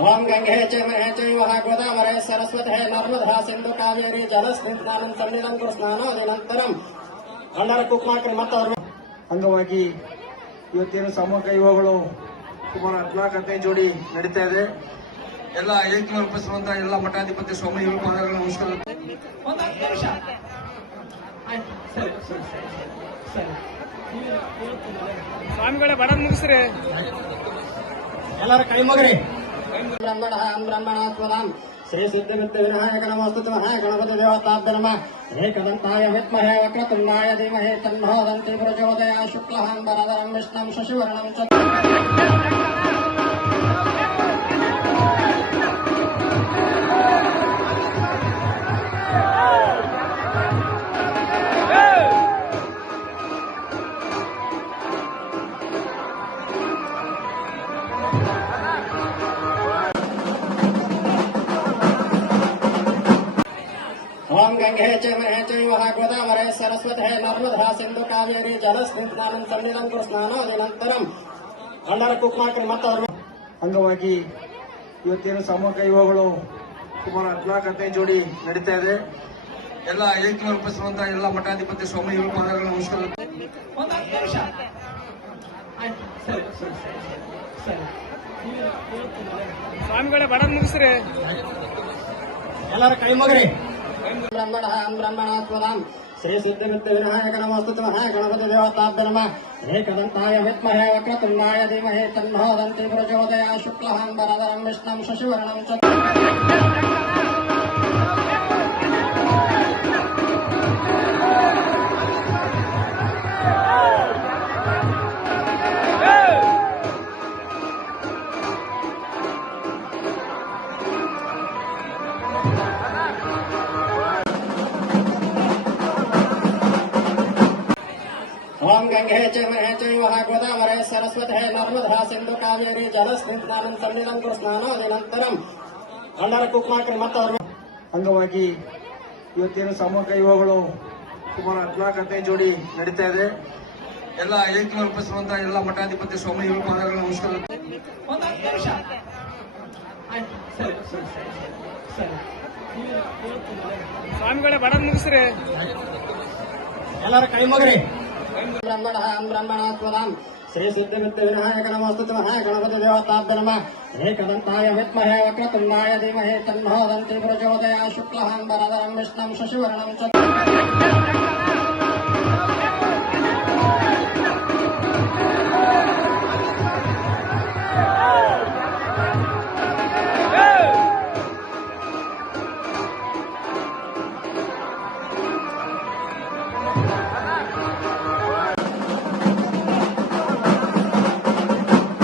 ओम गंगे चैमहे चैवः गोदावरे सरस्वते नर्मदा सिंधु कावेरी जलस्निग्धानं सन्निधं कृष्णानोदिनन्तरं ಗಂಡರ ಕುಕ್ಮಾಕರ್ ಮತ್ತು ಅವರ ಅಂಗವಾಗಿ ಇವತ್ತೇನು ಸಾಮೂಹಿಕ ವಿವಾಹಗಳು ಸುಮಾರು 14 ಜೋಡಿ ನಡೀತಾ ಇದೆ. ಎಲ್ಲ ಏಕನ ರೂಪಿಸುವಂತಹ ಎಲ್ಲ ಮಠಾಧಿಪತಿ ಸ್ವಾಮಿಗಳು ಪಾದಗಳ ನಮಸ್ಕಾರ. ಸ್ವಾಮಿಗಳೇ ಬಡ ಮುಗಿಸ್ರಿ, ಎಲ್ಲರ ಕೈ ಮುಗ್ರಿ. ಬ್ರಹ್ಮಣಾತ್ಮನಾಂ ಶ್ರೀ ಸಿದ್ಧವಿದ್ದ ವಿನಾಯಕ ನಮಸ್ತುತಃ ಗಣಪತಿ ದೇವತಾಭ್ಯ ನಮಃ. ಏಕದಂತಾಯ ವಿದ್ಮಹೇ ವಕ್ರತುಂಡಾಯ ಧೀಮಹಿ ತನ್ನೋ ದಂತಿ ಪ್ರಚೋದಯಾತ್. ಶುಕ್ಲಂ ವರದರಂ ವಿಷ್ಣುಂ ಶಶಿವರ್ಣಂ ओम गंगे चैमहे चैवः गोदावरे सरस्वते नर्मदा सिंधु कावेरी जलस्निग्धानं सन्निधं कृष्णानोदिनन्तरं ಗಂಡರ ಕುಕ್ಮಾಕರ್ ಮತ್ತು ಅವರ ಅಂಗವಾಗಿ ಇವತ್ತೇನು ಸಾಮೂಹಿಕ ವಿವಾಹಗಳು ಸುಮಾರು 14 ಜೋಡಿ ನಡೀತಾ ಇದೆ. ಎಲ್ಲ ಏಕನ ರೂಪಿಸುವಂತಹ ಎಲ್ಲ ಮಠಾಧಿಪತಿ ಸ್ವಾಮಿಗಳು ಪಾದಗಳ ನಮಸ್ಕಾರ. ಸ್ವಾಮಿಗಳೇ ಬಡ ಮುಗಿಸ್ರಿ, ಎಲ್ಲರ ಕೈ ಮುಗ್ರಿ. ಬ್ರಹ್ಮಣಾತ್ಮನಾಂ ಶ್ರೀ ಸಿದ್ಧವಿದ್ದ ವಿನಾಯಕ ನಮಸ್ತುತಃ ಗಣಪತಿ ದೇವತಾಭ್ಯ ನಮಃ. ಏಕದಂತಾಯ ವಿದ್ಮಹೇ ವಕ್ರತುಂಡಾಯ ಧೀಮಹಿ ತನ್ನೋ ದಂತಿ ಪ್ರಚೋದಯಾತ್. ಶುಕ್ಲಂ ವರದರಂ ವಿಷ್ಣುಂ ಶಶಿವರ್ಣಂ ओम गंगे चैमहे चैवः गोदावरे सरस्वते नर्मदा सिंधु कावेरी जलस्निग्धानं सन्निधं कृष्णानोदिनन्तरं ಗಂಡರ ಕುಕ್ಮಾಕರ್ ಮತ್ತು ಅವರ ಅಂಗವಾಗಿ ಇವತ್ತೇನು ಸಾಮೂಹಿಕ ವಿವಾಹಗಳು ಸುಮಾರು 14 ಜೋಡಿ ನಡೀತಾ ಇದೆ. ಎಲ್ಲ ಏಕನ ರೂಪಿಸುವಂತಹ ಎಲ್ಲ ಮಠಾಧಿಪತಿ ಸ್ವಾಮಿಗಳು ಪಾದಗಳ ನಮಸ್ಕಾರ. ಸ್ವಾಮಿಗಳೇ ಬಡ ಮುಗಿಸ್ರಿ, ಎಲ್ಲರ ಕೈ ಮುಗ್ರಿ. ಬ್ರಹ್ಮಣಾತ್ಮನಾಂ ಶ್ರೀ ಸಿದ್ಧವಿದ್ದ ವಿನಾಯಕ ನಮಸ್ತುತಃ ಗಣಪತಿ ದೇವತಾಭ್ಯ ನಮಃ. ಏಕದಂತಾಯ ವಿದ್ಮಹೇ ವಕ್ರತುಂಡಾಯ ಧೀಮಹಿ ತನ್ನೋ ದಂತಿ ಪ್ರಚೋದಯಾತ್. ಶುಕ್ಲಂ ವರದರಂ ವಿಷ್ಣುಂ ಶಶಿವರ್ಣಂ